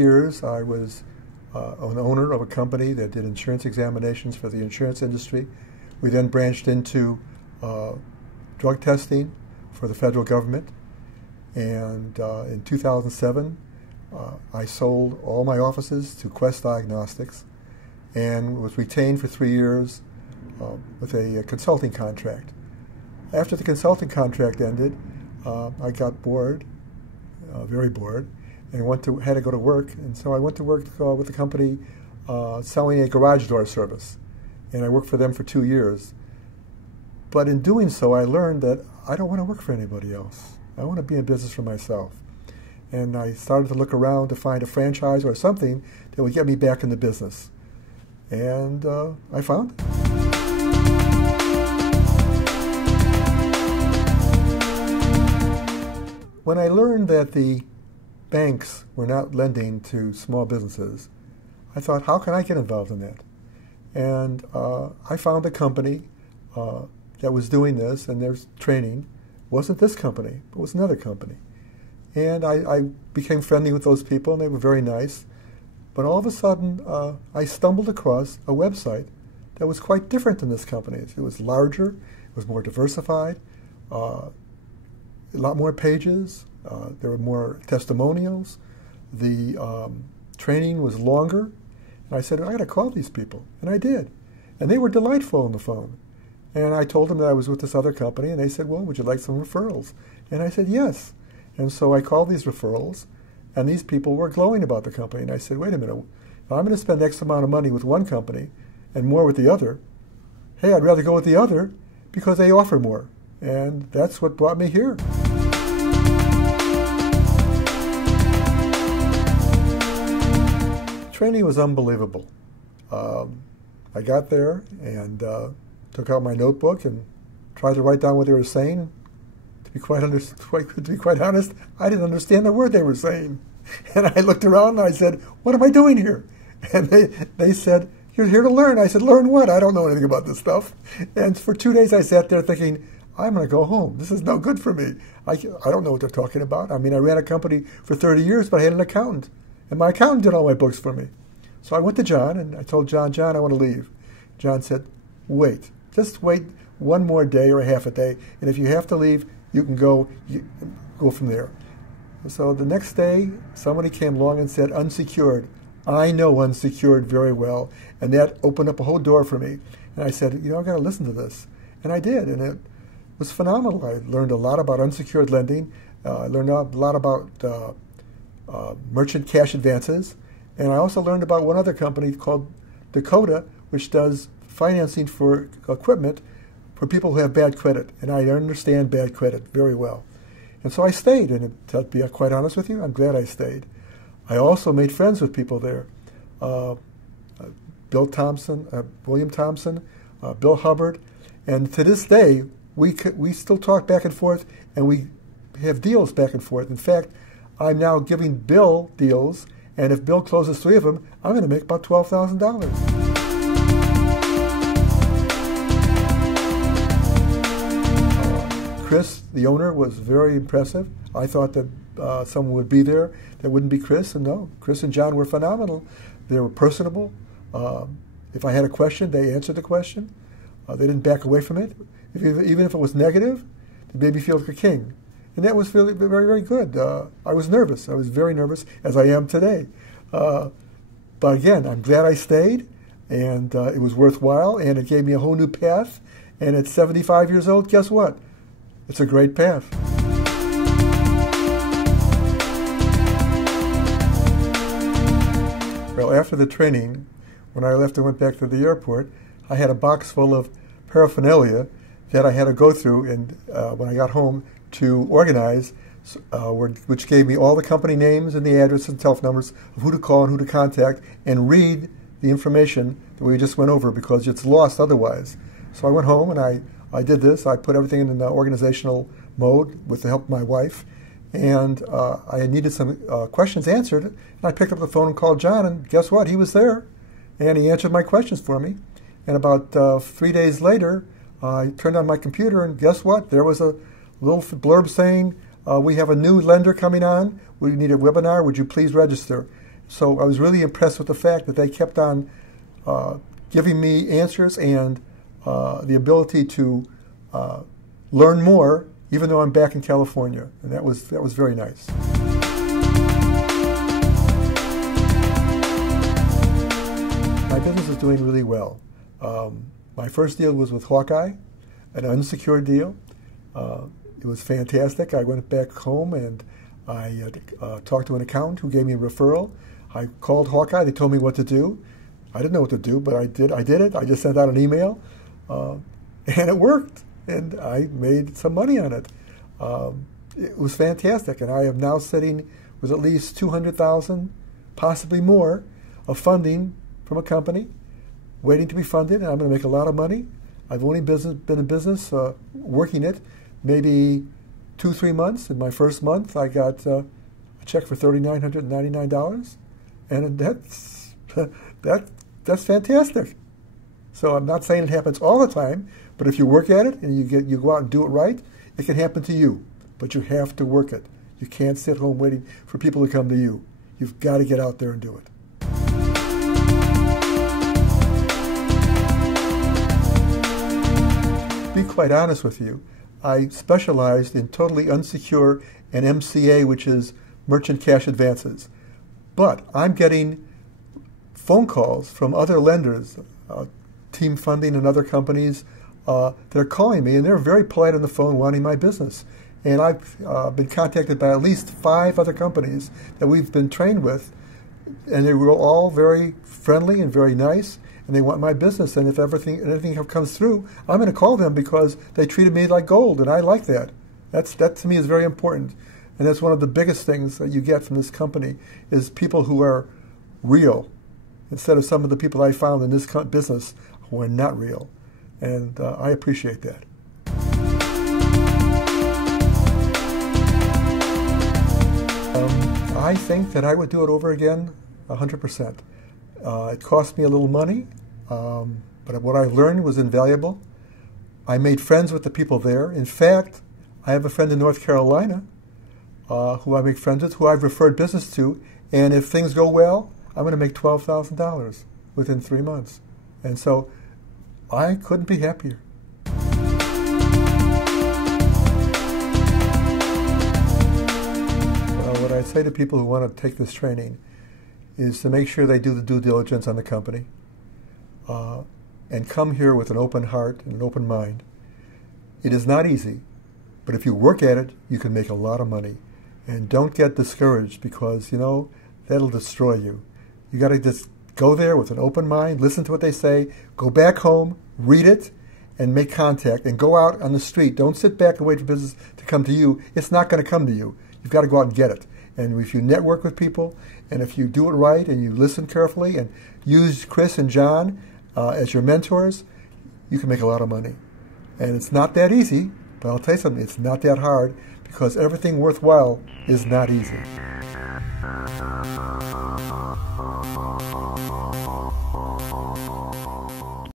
years, I was an owner of a company that did insurance examinations for the insurance industry. We then branched into drug testing for the federal government. And in 2007, I sold all my offices to Quest Diagnostics and was retained for 3 years with a consulting contract. After the consulting contract ended, I got bored, very bored, and had to go to work. And so I went to work with a company selling a garage door service. And I worked for them for 2 years. But in doing so, I learned that I don't want to work for anybody else. I want to be in business for myself. And I started to look around to find a franchise or something that would get me back in the business. And I found it. When I learned that the banks were not lending to small businesses, I thought, how can I get involved in that? And I found a company that was doing this, and their training wasn't this company, but was another company. And I became friendly with those people, and they were very nice. But all of a sudden, I stumbled across a website that was quite different than this company's. It was larger, it was more diversified, a lot more pages, there were more testimonials, the training was longer. And I said, I got to call these people, and I did. And they were delightful on the phone. And I told them that I was with this other company, and they said, well, would you like some referrals? And I said, yes. And so I called these referrals, and these people were glowing about the company. And I said, wait a minute, if I'm going to spend X amount of money with one company and more with the other, hey, I'd rather go with the other because they offer more. And that's what brought me here. Training was unbelievable. I got there and took out my notebook and tried to write down what they were saying. To be quite honest, I didn't understand the word they were saying. And I looked around and I said, what am I doing here? And they said, you're here to learn. I said, learn what? I don't know anything about this stuff. And for 2 days I sat there thinking, I'm going to go home. This is no good for me. I don't know what they're talking about. I mean, I ran a company for 30 years, but I had an accountant. And my accountant did all my books for me. So I went to John, and I told John, I want to leave. John said, wait. Just wait one more day or a half a day, and if you have to leave, you can go from there. So the next day, somebody came along and said, unsecured. I know unsecured very well, and that opened up a whole door for me. And I said, I've got to listen to this. And I did, and it was phenomenal. I learned a lot about unsecured lending. I learned a lot about merchant cash advances. And I also learned about one other company called Dakota, which does financing for equipment for people who have bad credit. And I understand bad credit very well. And so I stayed. And to be quite honest with you, I'm glad I stayed. I also made friends with people there. Bill Thompson, William Thompson, Bill Hubbard. And to this day, we still talk back and forth, and we have deals back and forth. In fact, I'm now giving Bill deals. And if Bill closes 3 of them, I'm going to make about $12,000. Chris, the owner, was very impressive. I thought that someone would be there that wouldn't be Chris, and no, Chris and John were phenomenal. They were personable. If I had a question, they answered the question. They didn't back away from it. Even if it was negative, they made me feel like a king. And that was really very, very good. I was nervous. I was very nervous, as I am today. But again, I'm glad I stayed, and it was worthwhile, and it gave me a whole new path. And at 75 years old, guess what? It's a great path. Well, after the training, when I left and went back to the airport, I had a box full of paraphernalia that I had to go through, and when I got home, to organize, which gave me all the company names and the addresses and telephone numbers of who to call and who to contact, and read the information that we just went over, because it's lost otherwise. So I went home and I did this. I put everything in an organizational mode with the help of my wife, and I needed some questions answered. And I picked up the phone and called John, and guess what? He was there, and he answered my questions for me. And about 3 days later, I turned on my computer, and guess what? There was a little blurb saying, we have a new lender coming on. We need a webinar. Would you please register? So I was really impressed with the fact that they kept on giving me answers and the ability to learn more, even though I'm back in California. And that was very nice. My business is doing really well. My first deal was with Hawkeye, an unsecured deal. It was fantastic. I went back home and I talked to an accountant who gave me a referral. I called Hawkeye. They told me what to do. I didn't know what to do, but I did it. I just sent out an email, and it worked. And I made some money on it. It was fantastic. And I am now sitting with at least $200,000, possibly more, of funding from a company, waiting to be funded, and I'm going to make a lot of money. I've only been in business, working it, maybe 2-3 months. In my first month, I got a check for $3,999, and that's fantastic. So I'm not saying it happens all the time, but if you work at it and you go out and do it right, it can happen to you. But you have to work it. You can't sit home waiting for people to come to you. You've got to get out there and do it. To be quite honest with you, I specialized in totally unsecured and MCA, which is merchant cash advances. But I'm getting phone calls from other lenders, Team Funding and other companies. They're calling me, and they're very polite on the phone wanting my business. And I've been contacted by at least 5 other companies that we've been trained with, and they were all very friendly and very nice, and they want my business. And if anything comes through, I'm going to call them because they treated me like gold, and I like that. That to me is very important. And that's one of the biggest things that you get from this company is people who are real, instead of some of the people I found in this business who are not real. And I appreciate that. I think that I would do it over again 100%. It cost me a little money, but what I learned was invaluable. I made friends with the people there. In fact, I have a friend in North Carolina who I make friends with, who I've referred business to, and if things go well, I'm going to make $12,000 within 3 months. And so I couldn't be happier. Well, what I say to people who want to take this training is to make sure they do the due diligence on the company and come here with an open heart and an open mind. It is not easy, but if you work at it, you can make a lot of money. And don't get discouraged because, that'll destroy you. You got to just go there with an open mind, listen to what they say, go back home, read it, and make contact, and go out on the street. Don't sit back and wait for business to come to you. It's not going to come to you. You've got to go out and get it. And if you network with people, and if you do it right, and you listen carefully, and use Chris and John as your mentors, you can make a lot of money. And it's not that easy, but I'll tell you something, it's not that hard, because everything worthwhile is not easy.